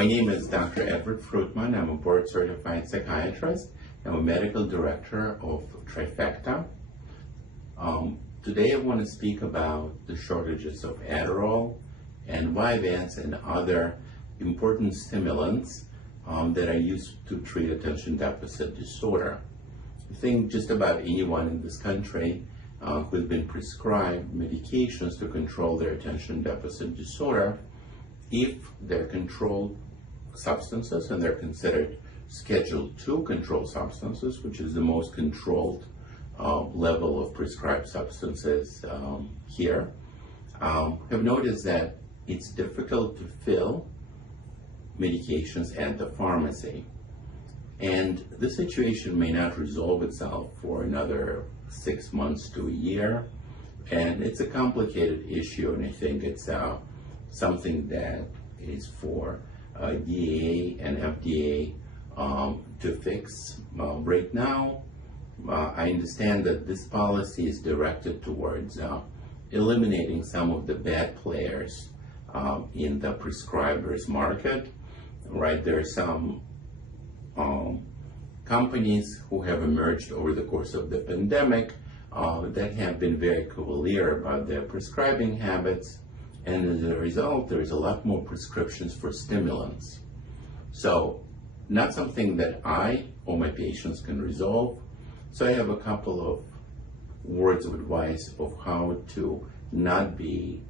My name is Dr. Edward Fruitman. I'm a board-certified psychiatrist. I'm a medical director of Trifecta. Today I want to speak about the shortages of Adderall and Vyvanse and other important stimulants that are used to treat attention deficit disorder. I think just about anyone in this country who has been prescribed medications to control their attention deficit disorder, if they're controlled substances and they're considered Schedule II controlled substances, which is the most controlled level of prescribed substances here, have noticed that it's difficult to fill medications at the pharmacy. And this situation may not resolve itself for another 6 months to a year. And it's a complicated issue, and I think it's something that is for DEA and FDA to fix. Right now, I understand that this policy is directed towards eliminating some of the bad players in the prescribers market. Right, there are some companies who have emerged over the course of the pandemic that have been very cavalier about their prescribing habits, and as a result, there's a lot more prescriptions for stimulants. So, not something that I or my patients can resolve. So I have a couple of words of advice of how to not be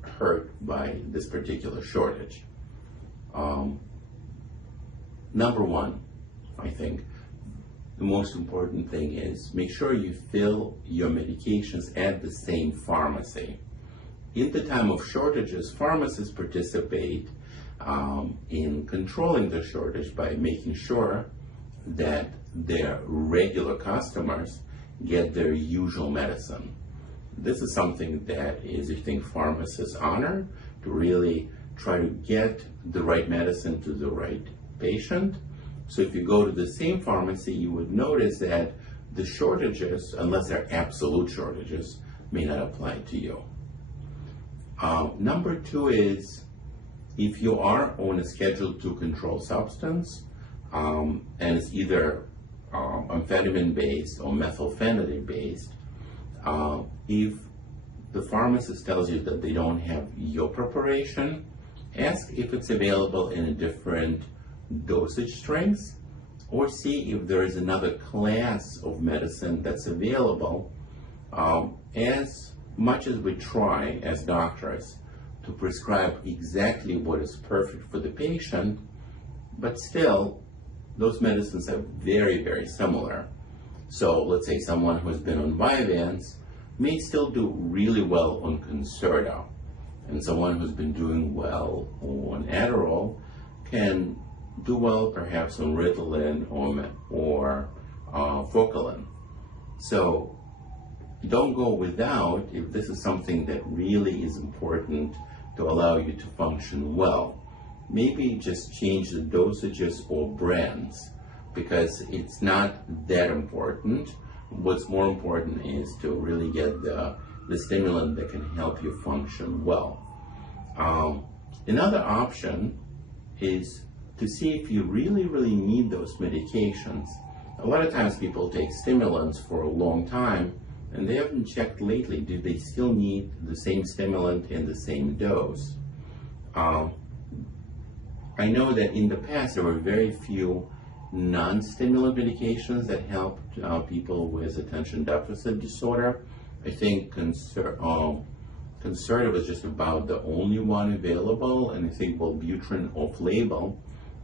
hurt by this particular shortage. Number one, I think, the most important thing is make sure you fill your medications at the same pharmacy. In the time of shortages, pharmacists participate in controlling the shortage by making sure that their regular customers get their usual medicine. This is something that is, I think, pharmacists honor, to really try to get the right medicine to the right patient. So if you go to the same pharmacy, you would notice that the shortages, unless they're absolute shortages, may not apply to you. Number two is, if you are on a Schedule II controlled substance, and it's either amphetamine-based or methylphenidate-based, if the pharmacist tells you that they don't have your preparation, ask if it's available in a different dosage strengths, or see if there is another class of medicine that's available. As much as we try as doctors to prescribe exactly what is perfect for the patient, but still those medicines are very, very similar. So let's say someone who has been on Vyvanse may still do really well on Concerta, and someone who's been doing well on Adderall can do well perhaps on Ritalin or Focalin. So don't go without if this is something that really is important to allow you to function well. Maybe just change the dosages or brands, because it's not that important. What's more important is to really get the stimulant that can help you function well. Another option is to see if you really, really need those medications. A lot of times people take stimulants for a long time, and they haven't checked lately, do they still need the same stimulant in the same dose? I know that in the past there were very few non-stimulant medications that helped people with attention deficit disorder. I think Concerta was just about the only one available, and I think Wellbutrin off-label.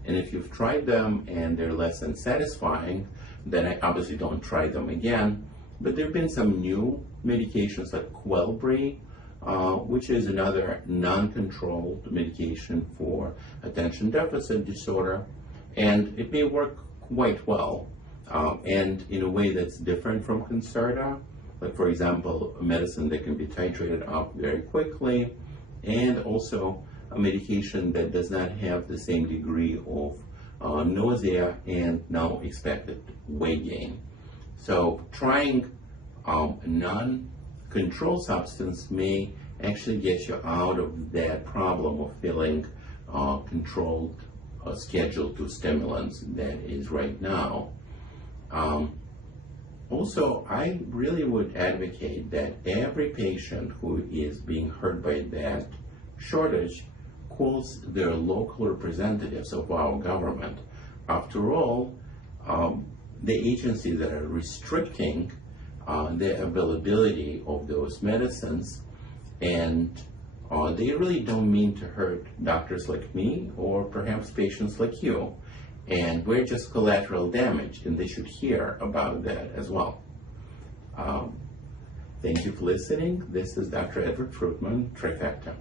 And if you've tried them and they're less than satisfying, then I obviously don't try them again. But there have been some new medications like Quellbri, which is another non-controlled medication for attention deficit disorder, and it may work quite well, and in a way that's different from Concerta. Like, for example, a medicine that can be titrated up very quickly, and also a medication that does not have the same degree of nausea and no expected weight gain. So trying a non-controlled substance may actually get you out of that problem of feeling controlled Schedule II stimulants that is right now. Also, I really would advocate that every patient who is being hurt by that shortage calls their local representatives of our government. After all, the agencies that are restricting the availability of those medicines, and they really don't mean to hurt doctors like me or perhaps patients like you. And we're just collateral damage, and they should hear about that as well. Thank you for listening. This is Dr. Edward Fruitman, Trifecta.